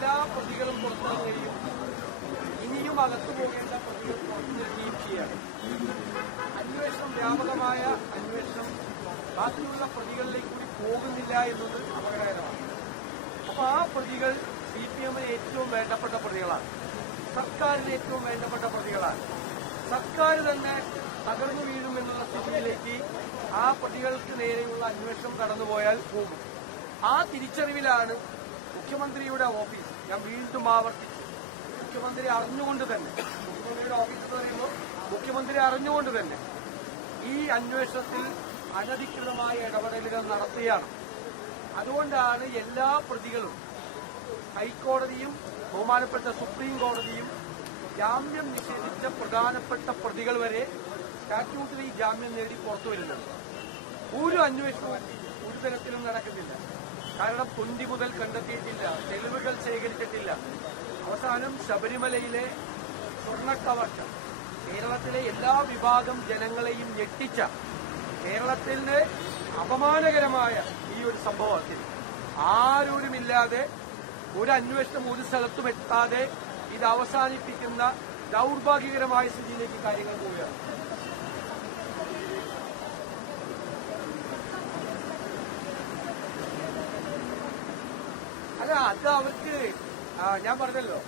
എല്ലാ പ്രതികളും പുറത്തിറങ്ങുകയും ഇനിയും അകത്തു പോകേണ്ട പ്രതികൾ പുറത്തിറങ്ങുകയും ചെയ്യാണ്. അന്വേഷണം വ്യാപകമായ അന്വേഷണം ബാക്കിയുള്ള പ്രതികളിലേക്ക് കൂടി പോകുന്നില്ല എന്നത് അപകടകരമാണ്. അപ്പോൾ ആ പ്രതികൾ CPM-ന് ഏറ്റവും വേണ്ടപ്പെട്ട പ്രതികളാണ്, സർക്കാരിന് ഏറ്റവും വേണ്ടപ്പെട്ട പ്രതികളാണ്. സർക്കാർ തന്നെ തകർന്നു വീഴുമെന്നുള്ള സ്ഥിതിയിലേക്ക് ആ പ്രതികൾക്ക് നേരെയുള്ള അന്വേഷണം കടന്നുപോയാൽ പോകും. ആ തിരിച്ചറിവിലാണ് മുഖ്യമന്ത്രിയുടെ ഓഫീസ്, ഞാൻ വീണ്ടും ആവർത്തിച്ചു, മുഖ്യമന്ത്രി അറിഞ്ഞുകൊണ്ട് തന്നെ, മുഖ്യമന്ത്രിയുടെ ഓഫീസ് എന്ന് പറയുമ്പോൾ മുഖ്യമന്ത്രി അറിഞ്ഞുകൊണ്ട് തന്നെ ഈ അന്വേഷണത്തിൽ അനധികൃതമായ ഇടപെടലുകൾ നടത്തുകയാണ്. അതുകൊണ്ടാണ് എല്ലാ പ്രതികളും ഹൈക്കോടതിയും ബഹുമാനപ്പെട്ട സുപ്രീം കോടതിയും ജാമ്യം നിഷേധിച്ച പ്രധാനപ്പെട്ട പ്രതികൾ വരെ സ്റ്റാറ്റ്യൂട്ടറി ജാമ്യം നേടി പുറത്തുവരുന്നത്. ഒരു അന്വേഷണവും ഒരു തരത്തിലും നടക്കുന്നില്ല. കാരണം തൊണ്ടി മുതൽ കണ്ടെത്തിയിട്ടില്ല, തെളിവുകൾ ശേഖരിച്ചിട്ടില്ല. അവസാനം ശബരിമലയിലെ സ്വർണ്ണക്കവർച്ച, കേരളത്തിലെ എല്ലാ വിഭാഗം ജനങ്ങളെയും ഞെട്ടിച്ച, കേരളത്തിന്റെ അപമാനകരമായ ഈ ഒരു സംഭവത്തിൽ ആരോരുമില്ലാതെ ഒരു അന്വേഷണം ഒരു സ്ഥലത്തും എത്താതെ ഇത് അവസാനിപ്പിക്കുന്ന ദൌർഭാഗ്യകരമായ സ്ഥിതിയിലേക്ക് കാര്യങ്ങൾ പോവുകയാണ്. അല്ല, അത് അവർക്ക് ഞാൻ പറഞ്ഞല്ലോ,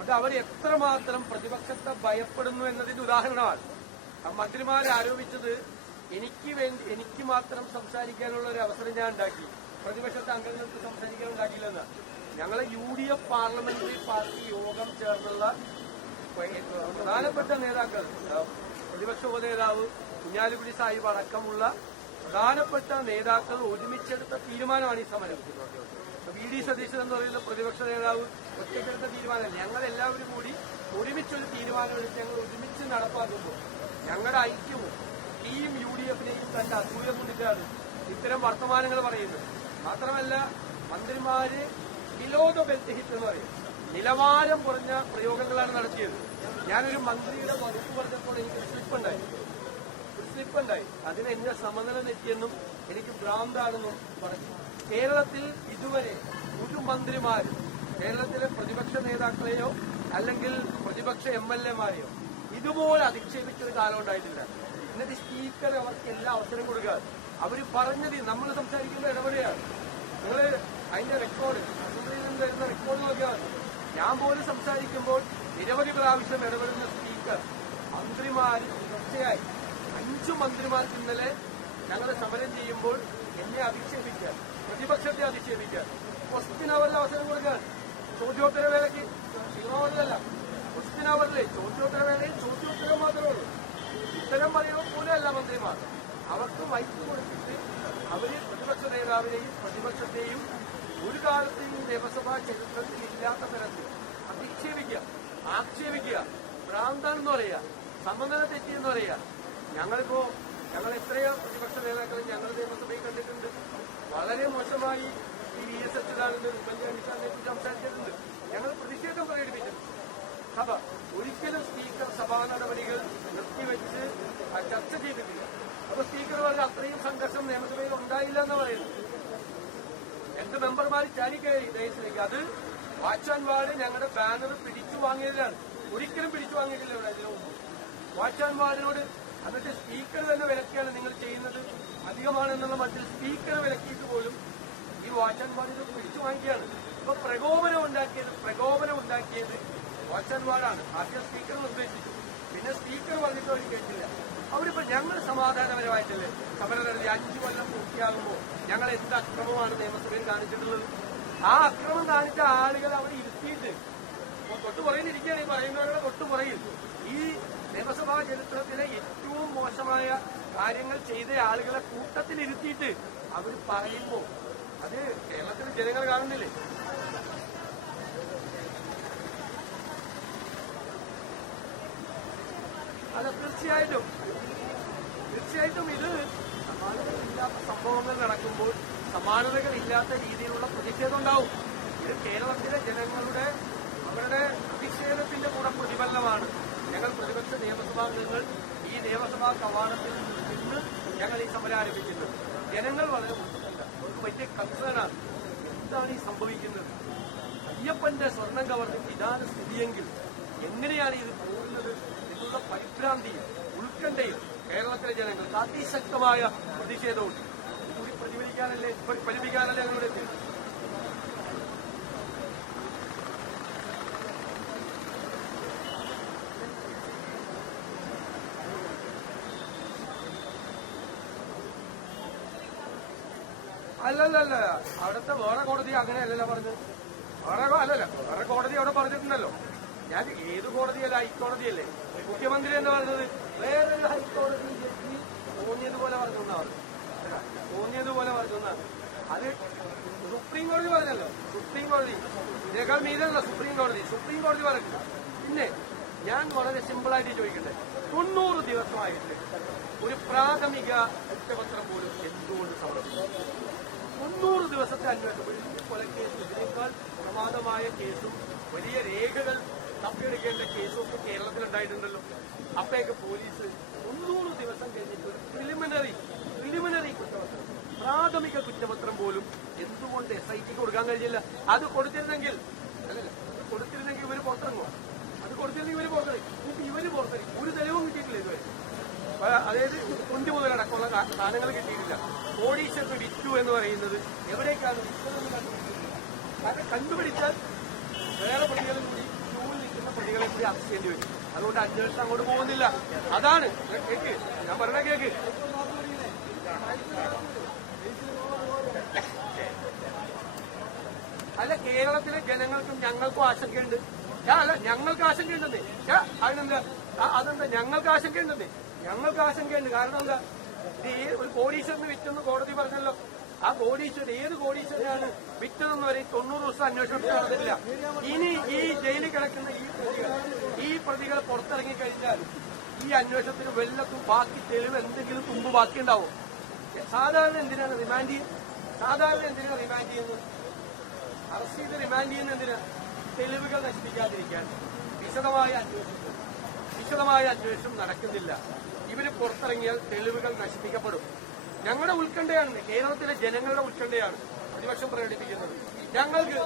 അത് അവർ എത്രമാത്രം പ്രതിപക്ഷത്തെ ഭയപ്പെടുന്നു എന്നതിന്റെ ഉദാഹരണമാണ്. മന്ത്രിമാരെ ആരോപിച്ചത് എനിക്ക് മാത്രം സംസാരിക്കാനുള്ള ഒരു അവസരം ഞാൻ ഉണ്ടാക്കി, പ്രതിപക്ഷത്തെ അംഗങ്ങൾക്ക് സംസാരിക്കാൻ ഉണ്ടാക്കിയില്ലെന്ന്. ഞങ്ങളെ UDF പാർലമെന്ററി പാർട്ടി യോഗം ചേർന്നുള്ള പ്രധാനപ്പെട്ട നേതാക്കൾ, പ്രതിപക്ഷ ഉപനേതാവ് കുഞ്ഞാലിക്കുടി സാഹിബ് അടക്കമുള്ള പ്രധാനപ്പെട്ട നേതാക്കൾ ഒരുമിച്ചെടുത്ത തീരുമാനമാണ് ഈ സമരം. VD സതീശൻ എന്ന് പറയുന്ന പ്രതിപക്ഷ നേതാവ് ഒറ്റയ്ക്കെടുത്ത തീരുമാനമല്ല, ഞങ്ങളെല്ലാവരും കൂടി ഒരുമിച്ചൊരു തീരുമാനമെടുത്ത് ഞങ്ങൾ ഒരുമിച്ച് നടപ്പാക്കുമ്പോൾ ഞങ്ങളുടെ ഐക്യവും ടീം UDF-നെയും തന്റെ അസൂയ കൊണ്ടിട്ടാണ് ഇത്തരം വർത്തമാനങ്ങൾ പറയുന്നത്. മാത്രമല്ല, മന്ത്രിമാര് ബിലോ ദ ബെൽറ്റ് ഹിറ്റ് എന്ന് പറയും, നിലവാരം കുറഞ്ഞ പ്രയോഗങ്ങളാണ് നടത്തിയത്. ഞാനൊരു മന്ത്രിയുടെ വകുപ്പ് പറഞ്ഞപ്പോൾ എനിക്ക് സ്ലിപ്പുണ്ടായി. അതിന് എന്നെ സമനില തെറ്റിയെന്നും എനിക്ക് ഭ്രാന്താണെന്നും പറഞ്ഞു. കേരളത്തിൽ ഇതുവരെ ഒരു മന്ത്രിമാരും കേരളത്തിലെ പ്രതിപക്ഷ നേതാക്കളെയോ അല്ലെങ്കിൽ പ്രതിപക്ഷ MLA-മാരെയോ ഇതുപോലെ അധിക്ഷേപിച്ചൊരു കാലം ഉണ്ടായിട്ടില്ല. എന്നിട്ട് സ്പീക്കർ അവർക്ക് എല്ലാ അവസരം കൊടുക്കുക. അവർ പറഞ്ഞത് നമ്മൾ സംസാരിക്കുന്ന ഇടപെടുകയാണ്. നിങ്ങൾ അതിന്റെ റെക്കോർഡ്, അസംബ്ലിയിൽ നിന്ന് വരുന്ന റെക്കോർഡ് നോക്കിയാൽ ഞാൻ പോലും സംസാരിക്കുമ്പോൾ നിരവധി പ്രാവശ്യം ഇടപെടുന്ന സ്പീക്കർ മന്ത്രിമാർ തുടർച്ചയായി 5 മന്ത്രിമാർക്ക് ഇന്നലെ ഞങ്ങൾ സമരം ചെയ്യുമ്പോൾ എന്നെ അധിക്ഷേപിക്കാൻ, പ്രതിപക്ഷത്തെ അധിക്ഷേപിക്കാൻ ക്വസ്റ്റ്യൻ അവറിൽ അവസരം കൊടുക്കാൻ, ചോദ്യോത്തര വേളയ്ക്ക് സിനിമ ക്വസ്റ്റ്യൻ അവറിലെ ചോദ്യോത്തര വേളയിൽ ചോദ്യോത്തരം മാത്രമേ ഉള്ളൂ. ഉത്തരം പറയുമ്പോൾ പോലെയല്ല മന്ത്രിമാർ. അവർക്ക് മൈക്ക് കൊടുത്തിട്ട് അവര് പ്രതിപക്ഷ നേതാവിനെയും പ്രതിപക്ഷത്തെയും ഒരു കാലത്തെയും നിയമസഭാ ചരിത്രത്തിൽ ഇല്ലാത്ത തരത്തിൽ അധിക്ഷേപിക്കുക, ആക്ഷേപിക്കുക, ഭ്രാന്താണെന്ന് പറയുക, സമനില തെറ്റിയെന്ന് പറയുക. ഞങ്ങൾ എത്രയോ പ്രതിപക്ഷ നേതാക്കളെ ഞങ്ങൾ നിയമസഭയിൽ കണ്ടിട്ടുണ്ട്. വളരെ മോശമായി ഈ VS അച്യുതാനന്ദൻ, ഉമ്മൻചാണ്ടി സാറിനെ കുറിച്ച് സംസാരിച്ചിട്ടുണ്ട്. ഞങ്ങൾ പ്രതിഷേധം പ്രകടിപ്പിച്ചിട്ടുണ്ട്. സഭ ഒരിക്കലും സ്പീക്കർ സഭാ നടപടികൾ നിർത്തിവെച്ച് ചർച്ച ചെയ്തിട്ടില്ല. അപ്പൊ സ്പീക്കർ പറഞ്ഞ അത്രയും സംഘർഷം നിയമസഭയിൽ ഉണ്ടായില്ല എന്ന് പറയുന്നത്. 2 മെമ്പർമാർ ചാരിക്കയറി ദേശത്തിലേക്ക്. അത് വാച്ച് ആൻഡ് വാർഡ് ഞങ്ങളുടെ ബാനർ പിടിച്ചു വാങ്ങിയതിലാണ്. ഒരിക്കലും പിടിച്ചു വാങ്ങിയിട്ടില്ല ഇവിടെ ഇതിനു മുമ്പ്. വാച്ച് ആൻഡ് വാർഡിനോട് എന്നിട്ട് സ്പീക്കർ തന്നെ വിലക്കിയാണ് നിങ്ങൾ ചെയ്യുന്നത് അധികമാണെന്നുള്ള മട്ടിൽ സ്പീക്കർ വിലക്കിയിട്ട് പോലും ഈ വാച്ച് ആൻഡ് വാർഡിനെ പിടിച്ചു വാങ്ങിക്കുകയാണ്. ഇപ്പൊ പ്രകോപനം ഉണ്ടാക്കിയത് വാച്ച് ആൻഡ് വാർഡാണ്. ആദ്യം സ്പീക്കർ നിർദ്ദേശിച്ചു, പിന്നെ സ്പീക്കർ പറഞ്ഞിട്ട് അവർ കേട്ടില്ല. അവരിപ്പോ ഞങ്ങൾ സമാധാനപരമായിട്ടല്ലേ സമരം നടത്തി 5 കൊല്ലം പൂർത്തിയാകുമ്പോൾ ഞങ്ങൾ എന്ത് അക്രമമാണ് നിയമസഭയിൽ കാണിച്ചിട്ടുള്ളത്? ആ അക്രമം കാണിച്ച ആളുകൾ അവിടെ ഇരുത്തിയിട്ട് തൊട്ടുപുറയിലിരിക്കുകയാണ്. ഈ പറയുന്നവരുടെ തൊട്ടുപുറയിൽ ഈ നിയമസഭാ ചരിത്രത്തിലെ ഏറ്റവും മോശമായ കാര്യങ്ങൾ ചെയ്ത ആളുകളെ കൂട്ടത്തിലിരുത്തിയിട്ട് അവർ പറയുമ്പോൾ അത് കേരളത്തിലെ ജനങ്ങൾ കാണുന്നില്ലേ? അത് തീർച്ചയായിട്ടും ഇത് സമാനതകളില്ലാത്ത സംഭവങ്ങൾ നടക്കുമ്പോൾ സമാനതകളില്ലാത്ത രീതിയിലുള്ള പ്രതിഷേധം ഉണ്ടാവും. ഇത് കേരളത്തിലെ ജനങ്ങളുടെ അവരുടെ പ്രതിഷേധത്തിന്റെ കൂടെ പ്രതിഫലനമാണ്. ഞങ്ങൾ പ്രതിപക്ഷ നിയമസഭാംഗങ്ങൾ ഈ നിയമസഭാ കവാടത്തിൽ നിന്ന് ഞങ്ങൾ ഈ സമരം ആരംഭിക്കുന്നത്. ജനങ്ങൾ വളരെ ബുദ്ധിമുട്ടല്ല, അവർക്ക് വലിയ കൺസേണാണ്. എന്താണ് ഈ സംഭവിക്കുന്നത്? അയ്യപ്പന്റെ സ്വർണം കവർന്നിട്ട് ഇതാണ് സ്ഥിതിയെങ്കിൽ എങ്ങനെയാണ് ഇത് പോകുന്നത് എന്നുള്ള പരിഭ്രാന്തിയും ഉത്കണ്ഠയും കേരളത്തിലെ ജനങ്ങൾക്ക് അതിശക്തമായ പ്രതിഷേധമുണ്ട്. ഇതുകൂടി ഫലിപ്പിക്കാനല്ലേ ഞങ്ങളുടെ എത്തി. അല്ലല്ല, അവിടുത്തെ വേറെ കോടതി അങ്ങനെയല്ലല്ലോ പറഞ്ഞത്. വേറെ കോടതി അവിടെ പറഞ്ഞിട്ടുണ്ടല്ലോ. ഞാൻ ഏത് കോടതിയല്ല, ഹൈക്കോടതിയല്ലേ. മുഖ്യമന്ത്രി എന്ന് പറഞ്ഞത് വേറൊരു ഹൈക്കോടതി ജഡ്ജി തോന്നിയതുപോലെ പറഞ്ഞാണ്. അത് സുപ്രീം കോടതി പറഞ്ഞല്ലോ. സുപ്രീം കോടതി ഇതിനേക്കാൾ മീതല്ല സുപ്രീം കോടതി പറഞ്ഞില്ല. പിന്നെ ഞാൻ വളരെ സിമ്പിളായിട്ട് ചോദിക്കട്ടെ, 90 ദിവസമായിട്ട് ഒരു പ്രാഥമിക കുറ്റപത്രം പോലും എന്തുകൊണ്ട് സമർപ്പിച്ചു? 90 ദിവസത്തെ അന്വേഷണം. ഒരു കൊലക്കേസ്, ഇതിനേക്കാൾ പ്രമാദമായ കേസും വലിയ രേഖകൾ തപ്പിയെടുക്കേണ്ട കേസും ഒക്കെ കേരളത്തിലുണ്ടായിട്ടുണ്ടല്ലോ. അപ്പോഴേക്ക് പോലീസ് 90 ദിവസം കഴിഞ്ഞിട്ട് ഒരു പ്രിലിമിനറി കുറ്റപത്രം, പ്രാഥമിക കുറ്റപത്രം പോലും എന്തുകൊണ്ട് SITക്ക് കൊടുക്കാൻ കഴിഞ്ഞില്ല? അത് കൊടുത്തിരുന്നെങ്കിൽ ഇവര് പുറത്തിറങ്ങുമോ? ഇവര് പുറത്തിറങ്ങി ഒരു തെളിവും കിട്ടിയിട്ടില്ല ഇതുവരെ. അതായത് കുഞ്ചു മുതലടക്കമുള്ള സാധനങ്ങൾ കിട്ടിയിട്ടില്ല. കോടീശ്വരന് വിറ്റു എന്ന് പറയുന്നത് എവിടേക്കാണ് വിറ്റതെന്ന് കണ്ടുപിടിച്ചിട്ടില്ല. കാരണം കണ്ടുപിടിച്ചാൽ വേറെ പ്രതികളും കൂടി ക്യൂവിൽ നിൽക്കുന്ന പ്രതികളെ കൂടി അറസ്റ്റ് ചെയ്യേണ്ടി വരും. അതുകൊണ്ട് അന്വേഷണം അങ്ങോട്ട് പോകുന്നില്ല. അതാണ് കേക്ക്, ഞാൻ പറഞ്ഞ കേക്ക്. അല്ല, കേരളത്തിലെ ജനങ്ങൾക്കും ഞങ്ങൾക്കും ആശങ്കയുണ്ട്. ഞങ്ങൾക്ക് ആശങ്കയുണ്ടെന്നേ. അതെന്താ ഞങ്ങൾക്ക് ആശങ്കയുണ്ട്. കാരണം എന്താ, ഇത് ഒരു കോടീശ്വരന് വിറ്റെന്ന് കോടതി പറഞ്ഞല്ലോ. ആ കോടീശ്വരൻ ഏത് കോടീശ്വരനാണ് വിറ്റതെന്ന് വരെ 90 ദിവസം അന്വേഷണം നടന്നില്ല. ഇനി ഈ ജയിലിൽ കിടക്കുന്ന ഈ പ്രതികൾ പുറത്തിറങ്ങിക്കഴിഞ്ഞാൽ ഈ അന്വേഷണത്തിന് വല്ലത്തും ബാക്കി തെളിവ് എന്തെങ്കിലും തുമ്പ് ബാക്കിയുണ്ടാവും. സാധാരണ എന്തിനാണ് റിമാൻഡ് ചെയ്യുന്നത്? അറസ്റ്റ് ചെയ്ത് റിമാൻഡ് ചെയ്യുന്നത് എന്തിനാ? തെളിവുകൾ നശിപ്പിക്കാതിരിക്കാൻ. വിശദമായ അന്വേഷണം നടക്കുന്നില്ല. ഇവര് പുറത്തിറങ്ങിയാൽ തെളിവുകൾ നശിപ്പിക്കപ്പെടും. ഞങ്ങളുടെ ഉത്കണ്ഠയാണ്, കേരളത്തിലെ ജനങ്ങളുടെ ഉത്കണ്ഠയാണ് പ്രതിപക്ഷം പ്രകടിപ്പിക്കുന്നത്. ഞങ്ങൾക്ക്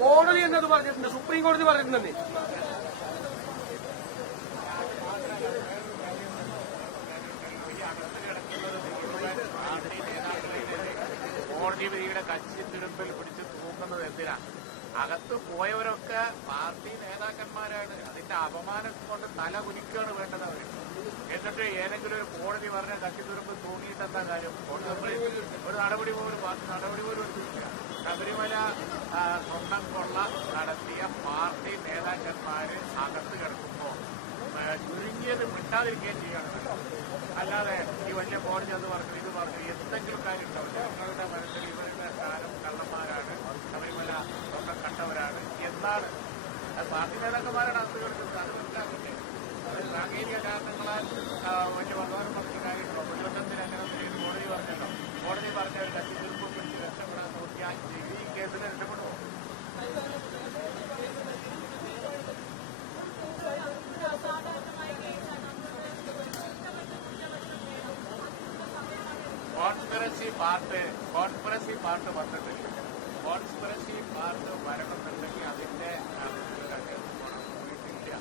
കോടതി എന്നത് പറഞ്ഞിട്ടുണ്ട്, സുപ്രീം കോടതി പറഞ്ഞിട്ടുണ്ടെന്നേ. കോടതി വിധിയുടെ കച്ചിത്തുരുമ്പിൽ പിടിച്ച് തൂക്കുന്നത് എന്തിനാ? അകത്ത് പോയവരൊക്കെ പാർട്ടി നേതാക്കന്മാരാണ്. അതിന്റെ അപമാനം കൊണ്ട് തല കുനിക്കുകയാണ് വേണ്ടത്. അവർ എന്നിട്ട് ഏതെങ്കിലും ഒരു കോടതി പറഞ്ഞ കത്തിത്തുരുമ്പ് തൂങ്ങിയിട്ടെന്താ കാര്യം? കോടതി ഒരു നടപടി പോലും എടുത്തിട്ടില്ല. ശബരിമല സ്വർണ്ണം കൊള്ള നടത്തിയ പാർട്ടി നേതാക്കന്മാര് അകത്ത് കിടക്കുമ്പോൾ ചുരുങ്ങിയത് മിണ്ടാതിരിക്കുകയും ചെയ്യണം. അല്ലാതെ ഈ വലിയ കോടതി അത് പറഞ്ഞു ഇത് പറഞ്ഞു എന്തെങ്കിലും കാര്യം ഉണ്ടാവില്ല. നിങ്ങളുടെ മനസ്സിൽ ഇവരുടെ കാലം കള്ളന്മാരാണ്, ശബരിമല സ്വർണ്ണം കണ്ടവരാണ് എന്നാണ് പാർട്ടി നേതാക്കന്മാരാണ് അകത്ത് കിടക്കുന്നത്. അത് മനസ്സിലാക്കില്ലേ? സാങ്കേതിക കാരണങ്ങളാൽ വലിയ വർത്തമാനം പറഞ്ഞ കാര്യങ്ങളോ പ്രതിപക്ഷത്തിന് അങ്ങനെ ചെയ്ത് കോടതി പറഞ്ഞല്ലോ. കോടതി പറഞ്ഞ ഒരു കക്ഷി തീർപ്പ് പിടിച്ച് രക്ഷപ്പെടാൻ നോക്കിയാൽ ഈ കേസിൽ രക്ഷപ്പെടുമോ? കോൺസ്പിറസി പാർട്ട് വന്നിട്ടില്ല. കോൺസ്പിറസി പാർട്ട് വരണമെന്നുണ്ടെങ്കിൽ അതിന്റെ പോയിട്ടില്ല.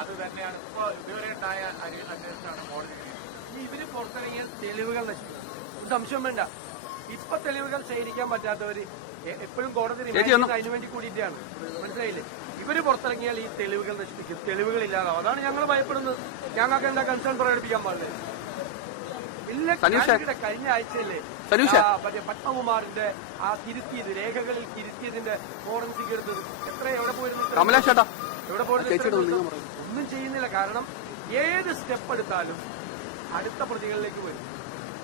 അത് തന്നെയാണ് ഇപ്പോൾ ഇതുവരെ ഉണ്ടായ അന്വേഷണമാണ് കോടതി. ഇവര് പുറത്തിറങ്ങിയ തെളിവുകൾ നശിക്കും, സംശയം വേണ്ട. ഇപ്പൊ തെളിവുകൾ ശേഖരിക്കാൻ പറ്റാത്തവര് എപ്പോഴും കോടതി അതിനുവേണ്ടി കൂടിയിട്ടാണ്. മനസ്സിലായില്ലേ? ഇവര് പുറത്തിറങ്ങിയാൽ ഈ തെളിവുകൾ നശിപ്പിക്കും, തെളിവുകൾ ഇല്ലാതാവും. അതാണ് ഞങ്ങൾ ഭയപ്പെടുന്നത്. ഞങ്ങൾക്ക് എന്താ കൺസേൺ പ്രകടിപ്പിക്കാൻ പാടില്ല. ഇല്ല, കഴിഞ്ഞ ആഴ്ചയല്ലേ മറ്റേ പത്മകുമാറിന്റെ ആ തിരുത്തിയത്, രേഖകളിൽ തിരുത്തിയതിന്റെ ഫോറൻസിക് എടുത്തത് എവിടെ പോയിരുന്നു? എവിടെ പോയിരുന്നു? ഒന്നും ചെയ്യുന്നില്ല. കാരണം ഏത് സ്റ്റെപ്പ് എടുത്താലും അടുത്ത പ്രതികളിലേക്ക് വരും,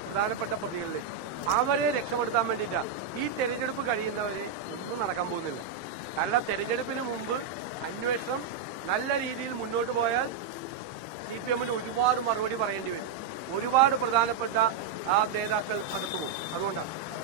പ്രധാനപ്പെട്ട പ്രതികളിലേക്ക്. അവരെ രക്ഷപ്പെടുത്താൻ വേണ്ടിയിട്ടാണ്. ഈ തെരഞ്ഞെടുപ്പ് കഴിയുന്നവരെ ഒന്നും നടക്കാൻ പോകുന്നില്ല. കാരണം തെരഞ്ഞെടുപ്പിന് മുമ്പ് അന്വേഷണം നല്ല രീതിയിൽ മുന്നോട്ട് പോയാൽ CPM-ന് ഒരുപാട് മറുപടി പറയേണ്ടി വരും. ഒരുപാട് പ്രധാനപ്പെട്ട ആ നേതാക്കൾ അകത്തു പോകും. അതുകൊണ്ടാണ്